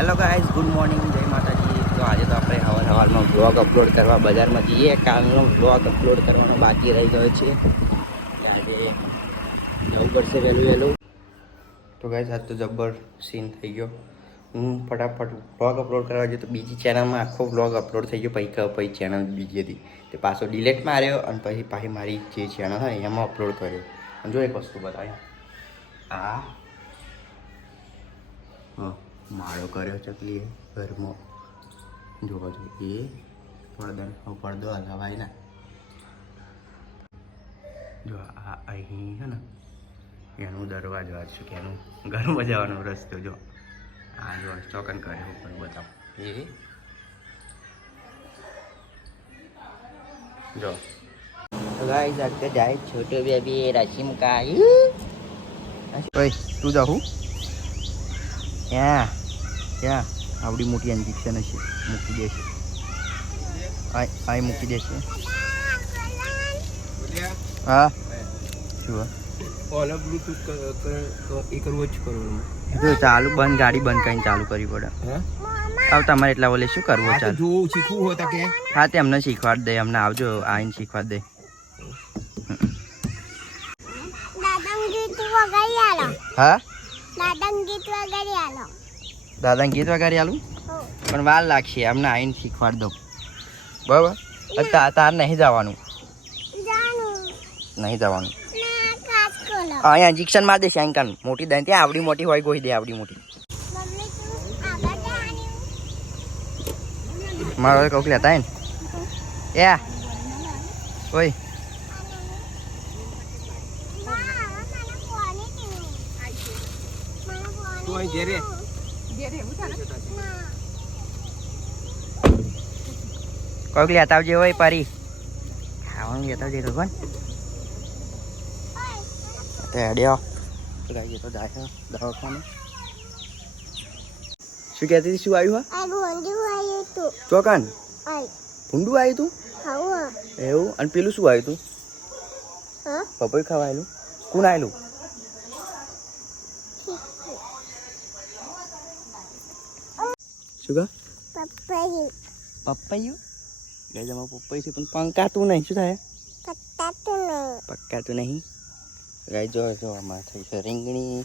Hello guys good morning જય માતાજી. તો આજે તો આપણે હવાર હવારમાં બ્લોગ અપલોડ કરવા બજારમાં જઈએ. કાલનો બ્લોગ અપલોડ કરવાનો બાકી રહી ગયો છે. આજે જવું પડશે વહેલું વહેલું. તો ગાઈઝ આજ તો જબ્બર સીન થઈ ગયો. હું ફટાફટ બ્લોગ અપલોડ કરવા જઈએ તો બીજી ચેનલમાં આખો બ્લોગ અપલોડ થઈ ગયો. પછી ક- પછી ચેનલ બીજી હતી તે પાછો ડિલેટ માર્યો અને પછી પાછી મારી જે ચેનલ હોય એમાં અપલોડ કર્યો. અને જો એક વસ્તુ બતાવી. આ. હા. માળો કર્યો ચકલીએ ઘરમાં. જોવા જોઈએ. એ પડદો પડદો હલાવાય ને. જો આ અહીં છે ને એનું દરવાજો આ છે કે એનું ઘરમાં જવાનો રસ્તો જો. આ જો ચોકન કરે ઉપર બતાવો. એ. જો. ગાઈસ આગળ જાય છોટો બેબી રાશિમ મુકાઈ. ઓય તું જાઉં? ત્યાં ત્યાં આવડી મોટી ઇન્જેક્શન હશે. મૂકી દેશે. આય આય મૂકી દેશે. હા? શું જ ચાલુ બંધ ગાડી બંધ કરીને ચાલુ કરવી પડે. હા? આવ તમારે એટલા ઓલે શું કરવું આ તો શીખવું હોય કે. હા તે અમને શીખવાડ દે અમને આવજો આઈને શીખવાડ દે. હા? વગાડી આલો. દાદાને ગીત વગાડી આલું? પણ વાર લાગશે એમને આઈને શીખવાડ દઉં. બરાબર? તાર નહીં જવાનું. નહીં જવાનું. ના કાચ કોલો અહીંયા ઇન્જેક્શન માર દેશે અંકલ મોટી દઈ ત્યાં આવડી મોટી હોય ગોઈ દે આવડી મોટી. મમ્મી તું આગળ જાણી મારો કોક લેતા ને એ ઓય. તું અહીં ઘેરે. કોક લેતા આવજે હોય પરી. ખાવાનું લેતા આવજે તો હેડ્યો. તો ગાઈએ તો જાય દવાખાને. શું કહેતી હતી? શું આવ્યું આ બોંડી વાયું તું. હા ચોકન ભૂંડું આવ્યું તું? એવું? અને પેલું શું આવ્યું તું? હા? પપૈયું ખવાયેલું કોણ આવેલું શું કહો? પપ્પાયું પપૈયું? ગજામાં પપૈયું છે પણ પંકાતું નહીં. શું થાય? પત્તા તું નહીં. પક્કાતું નહીં? ગાય જો જો અમારે થઈ છે રીંગણી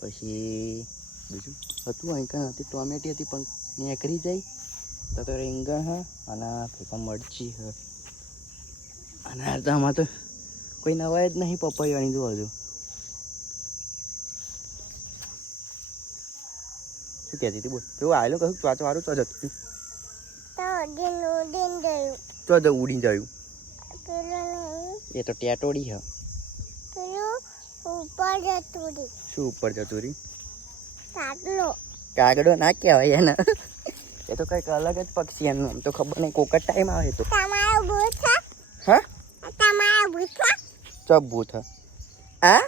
પછી બીજું? હતું અહીં કાંઈ હતી ટોમેટી હતી પણ નીકળી જાય. તો તો રીંગણ હા અને ફેફા મરચી હ. અને આમાં તો કોઈ નવાય જ નહીં પપૈયાની જો હજુ શું કહેતી હતી બોલ પેલું આવેલું કહું ચાચો વાળું ચો જતું તો દિન દિન ગયું ચો જ ઉડીને જયું એ તો ટેટોડી હ ઉપર જતું રહી શું ઉપર જતું રહી સાટલો કાગડો ના કહેવાય એને એ તો કંઈક અલગ જ પક્ષી એનું આમ તો ખબર નહીં કોક જ ટાઈમ આવે તો તમારો ભૂત હા તમારો ભૂત ચપ ભૂત હ આ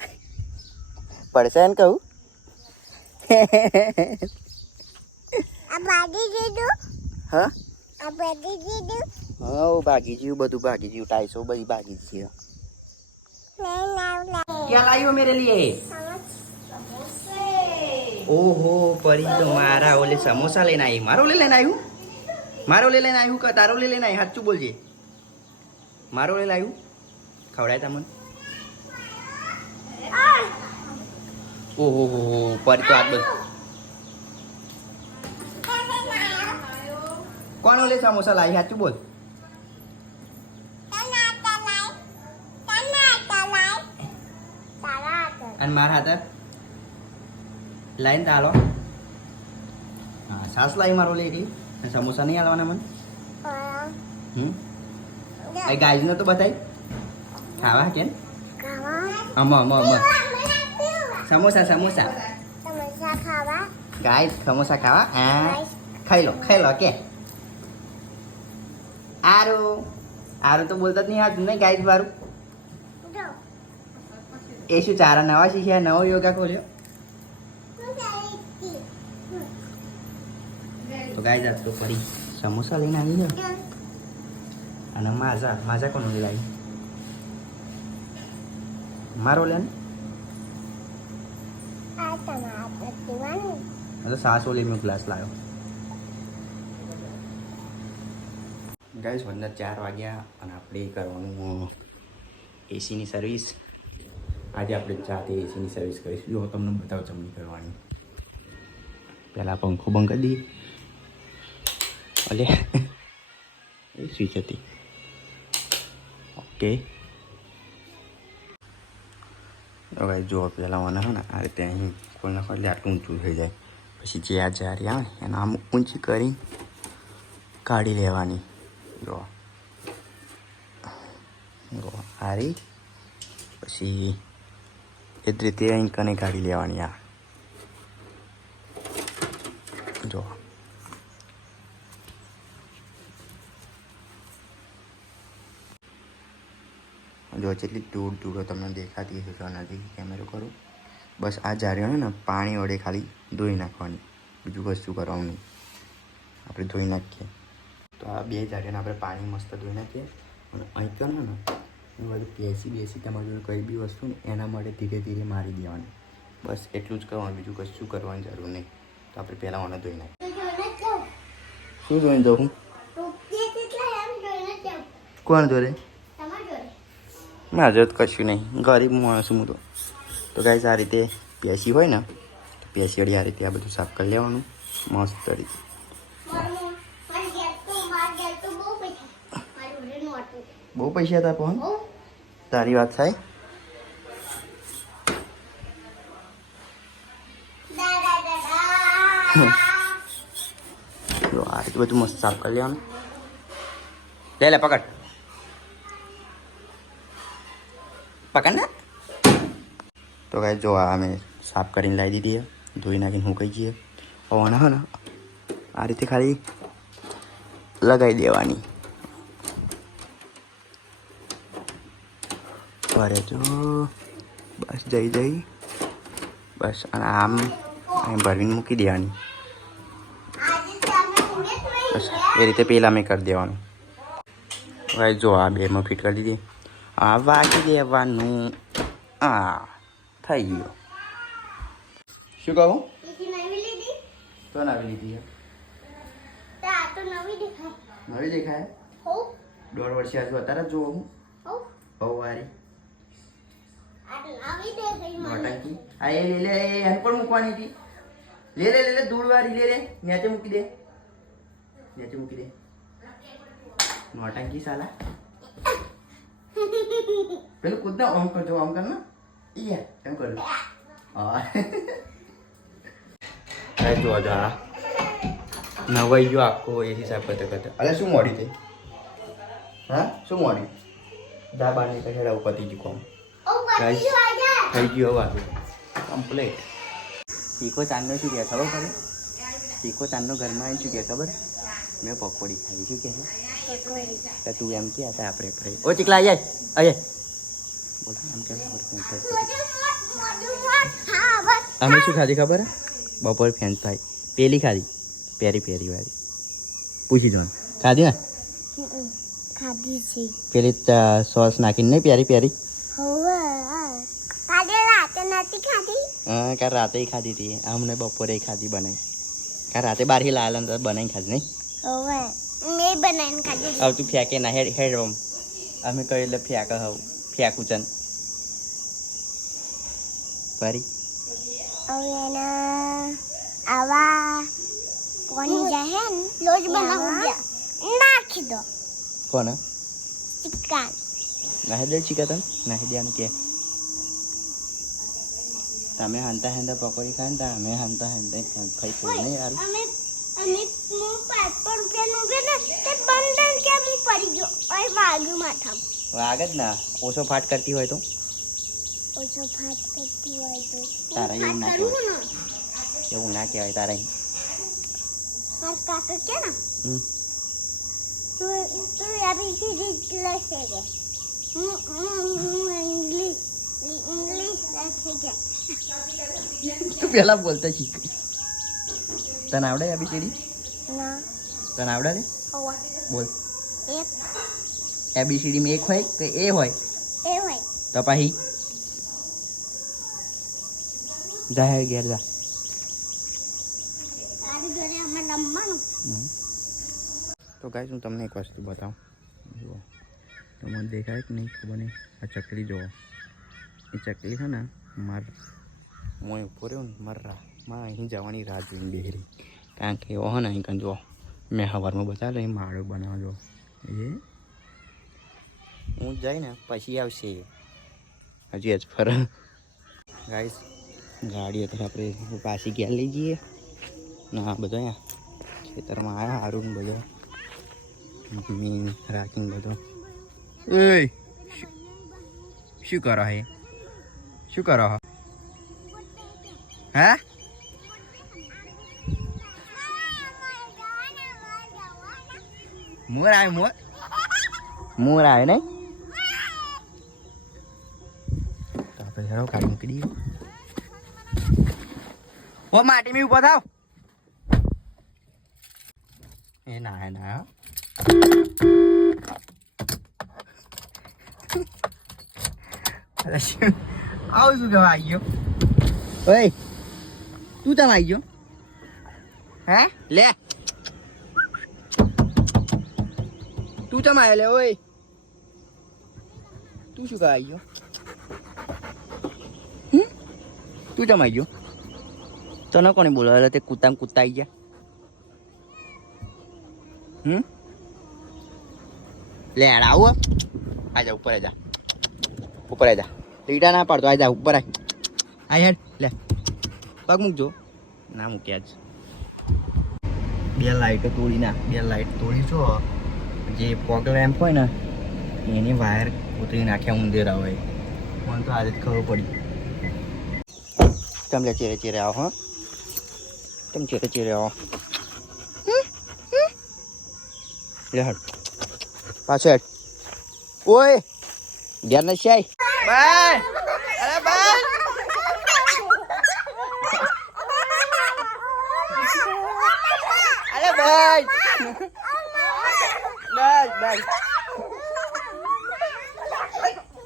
પડશે ને કહું ભાગી દીધું હા? આ ભાગી દીધું હા ભાગી જ્યું બધું ભાગી જ્યું ટાઈસો બધી ભાગી જ છે. નહીં નાવ લાય ક્યાં લાવ્યો મેરે લીએ? ઓહો પરી તો મારા ઓલે સમોસા લઈને આવી. મારો લે લઈને આવ્યું? મારો લે લઈને આવ્યું કે તારો લે સાચું બોલજે. મારો લે લાવ્યું? ખવડાય તમને ઓહો હો હો પરી તો આટલું કોણ ઓલે સમોસા લાવી સાચું બોલ અને મારા હાથે લાઈન તાલો હા સાસ લાવી મારો લે એકલી અને સમોસા નહીં હાલવાના મને હમ એ ગાયનો તો બતાય ખાવા કેમ અમ અમ અમ સમોસા સમોસા સમોસા ખાવા ગાય સમોસા ખાવા હા ખાઈ લો ખાઈ લો કે આરું. આરું તો બોલતા જ નહીં આવતું નહીં ગાય મારું. એ શું ચારા નવા શીખ્યા નવો યોગા ખોલ્યો તો ગાય જાત તો પડી સમોસા લઈને આવી છે અને માઝા માઝા કોણ લાવી મારો લે ને. સાસો લે મેં ગ્લાસ લાવ્યો. ગાઈસ વંદર ચાર વાગ્યા અને આપણે કરવાનું એસીની સર્વિસ આજે આપણે જાતે એસીની સર્વિસ કરીશું. જો તમને બતાવો ચમની કરવાની. પહેલાં પંખો બંધ કરી દઈએ. અલે, એ સ્વિચ હતી. ઓકે હવે જો પહેલાં મને છે ને, આ રીતે અહીં ખોલ નાખો એટલે આટલું ઊંચું થઈ જાય. પછી જે આ જારી આવે, એને આમ ઊંચી કરી કાઢી લેવાની. જો જો આ રહી પછી એ જ રીતે અહીં કને કાઢી લેવાની આ જો જો જેટલી દૂર દૂર તમને દેખાતી હશે નથી કેમેરો કરો બસ આ જારીઓને ને પાણી વડે ખાલી ધોઈ નાખવાની બીજું કશું કરવાનું આપણે ધોઈ નાખીએ તો આ બે જાડીને આપણે પાણી મસ્ત ધોઈ નાખીએ. અને અહીં કરો ને એ બધું બેસી બેસી તમારી કઈ બી વસ્તુ ને એના માટે ધીરે ધીરે મારી દેવાની. બસ એટલું જ કરવાનું, બીજું કશું કરવાની જરૂર નહીં. તો આપણે પહેલાં મને ધોઈ નાખીએ. શું ધોઈને જાઉં કોણ જોડે મારા જોડે કશું નહીં. ગરીબ માણસ હું તો. તો ગાઈસ, આ રીતે પેસી હોય ને પેસી આ રીતે આ બધું સાફ કરી લેવાનું. મસ્ત રીતે. બહુ પૈસા હતા પણ. તારી વાત થાય? આ રીતે બધું મસ્ત સાફ કરી લેવાનું. લે લે પકડ. પકડ ને. તો કાંઈ જો આ અમે સાફ કરીને લાવી દીધી ધોઈ નાખીને હું કહી જઈએ હવે હા આ રીતે ખાલી લગાવી દેવાની. ભરે જો બસ જઈ જઈ બસ આમ અહીં ભરીને મૂકી દેવાની બસ એ રીતે પેલા મેં કરી દેવાનું ભાઈ જો આ બેમાં ફિટ કરી દીધી આ વાગી દેવાનું આ થઈ ગયો શું કહું તો નવી લીધી નવી દેખાય દોઢ વર્ષે આજુ અત્યારે જોઉં હું બહુ વારી નોટંકી આ એ લે લે એને પણ મૂકવાની હતી. લે લે લે લે ધૂળ વાળી લે લે. નીચે મૂકી દે. નીચે મૂકી દે. નોટંકી સાલા. પેલું કૂદના ઓમ કરજો ઓમ કર ના. એમ કર હા. અરે જો જો આ. નવાઈ ગયો આખો એ હિસાબ કરતા કરતા. અરે શું મોડી થઈ? હા? શું મોડી? દા બારની કઠેડા ઉપર પતી કોમ થઈ ગયો હવે. કમ્પ્લેટ શીખો ચાંદનો શું કહે ખબર પડે? શીખો ચાંદનો ઘરમાં આવીને શું કહે ખબર? મેં પકોડી ખાવી શું કહે તો તું એમ કે હતા આપણે ફરી ઓ ચીકલા આય આય. બોલો એમ કે અમે શું ખાધી ખબર? બપોર ફેન્સ ભાઈ પેલી ખાધી પેરી પેરી વાળી. પૂછી જો ખાધી ને? ખાધી છે. પેલી સોસ નાખીને નહીં પ્યારી પ્યારી હવે. હા કાલ રાતે ખાધી હતી અમને બપોરે ખાધી બનાવી કાલ રાતે બારથી લાલ અંદર બનાવી ખાધી નહીં? હવે મેં બનાવીને ખાધી હવે તું ફેંકે ના હેડ હેડ રમ અમે કહ્યું એટલે ફેંક હવ ફેંકું ચન. ફરી? હવે એના આવા કોની જાય ને લોજ બનાવું નાખી દો. કોને? ચિકન નાહી દે ચીકા નાહી દેવાનું કે. તમે હાંતા હાંતા પકોડી ખાય ને અમે હાંતા હાંતા ખાઈ ખાઈ નહીં યાર અમે અમે હું પાંચસો રૂપિયાનું બે ને તે બંધન કેમ પડી ગયો ઓય વાગ્યું માથા વાગ જ ના ઓછો ફાટ કરતી હોય તો ઓછો ફાટ કરતી હોય તો તારા એવું ના કહેવાય એવું ના કહેવાય તારા અહીં. મારા કાકા કે ને હમ. તું તું એબીસીડી લખે છે હું હું હું ઇંગ્લિશ ઇંગ્લિશ લખે છે તું પેલા બોલતા શીખ. તને આવડે એબીસીડી બીસીડી તને આવડે રે બોલ. એબીસીડી માં એક હોય કે હોય? એ હોય. તો પાહી જાહેર ઘેર જા. તો ગાઈસ હું તમને એક વસ્તુ બતાવું. જુઓ. તમને દેખાય કે નહીં ખબર નહીં. આ ચકલી જુઓ. એ ચકલી છે ને માર ઊભો રહ્યો ને, મારા માં અહીં જવાની રાહ જોઈને બેહરી. કારણ કે એવો ને, અહીં જુઓ મેં સવારમાં બતાવેલો એ માળો બનાવજો એ હું જઈને પછી આવશે. હજી જ ફર. ગાઈસ ગાડી અત્યારે આપણે પાછી ગયા લઈ જઈએ. ને બધા ખેતરમાં આવ્યા હારું બધા. મીન રાખીને બધું. એ શું કરો હે? શું કરો હો હે મોર આવે મોર મોર આવે ને તો આપણે હેરો કાઢી નીકળીએ ઓ માટી મેં ઊભો થાવ એ ના એ ના હો. અરે શું આવું શું કહેવા આવી ગયો ઓય તું તમે આવી ગયો હે લે તું તમે આવ્યો લે ઓય તું શું આવી ગયો? તું તમે આવી ગયો તને કોને બોલાવેલા તે કૂતા કૂતા આવી ગયા હમ લે યાર આવો આજા ઉપર આજા ઉપર આજા લીટા ના પાડતો આજા ઉપર આય આ લે પગ મૂકજો. ના મૂક્યા જ. બે લાઈટો તોડી નાખ બે લાઈટ તોડી છો જે ફોગ લેમ્પ હોય ને એની વાયર ઉતરી નાખ્યા ઉંદેરા હોય. મને તો આજે જ ખબર પડી. તમે લે ચેરે ચેરે આવો હા. તમે ચેરે ચેરે આવો. લે હટ. પાછો હેઠ ઓય ધ્યાન ને શાય બાય અરે બાય અરે બાય બસ બસ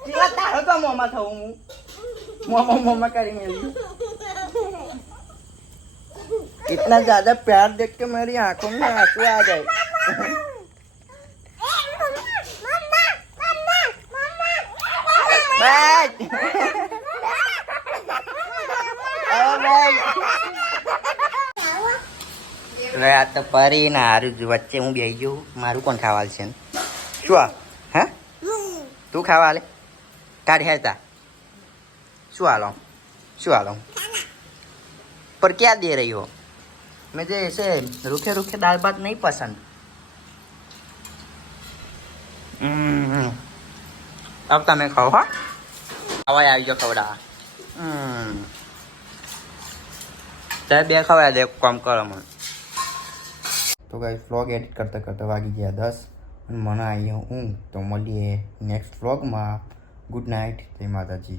જેવા તારો તો મોમાં થવું હું મોમાં મોમાં કરી મેલી इतना ज्यादा प्यार देख के मेरी आंखों में आंसू आ गए આ પરી ના હારું વચ્ચે હું બેહી જઉં મારું કોણ ખાવાલ છે શું આ? હે? તું ખાવાલે લે તારી શું હાલો શું હાલો પર ક્યાં દે રહ્યો મેં જે છે રૂખે રૂખે દાળ ભાત નહીં પસંદ. अब તમે ખાવ હા. ખવાય આવી ગયો ખવડા હમ. બે ખવાય દે કામ કરો મને. તો ગાઈ ફ્લોગ એડિટ કરતાં કરતાં વાગી ગયા દસ અને મને આવી ઊંઘ. તો મળીએ નેક્સ્ટ ફ્લોગમાં ગુડ નાઇટ જય માતાજી.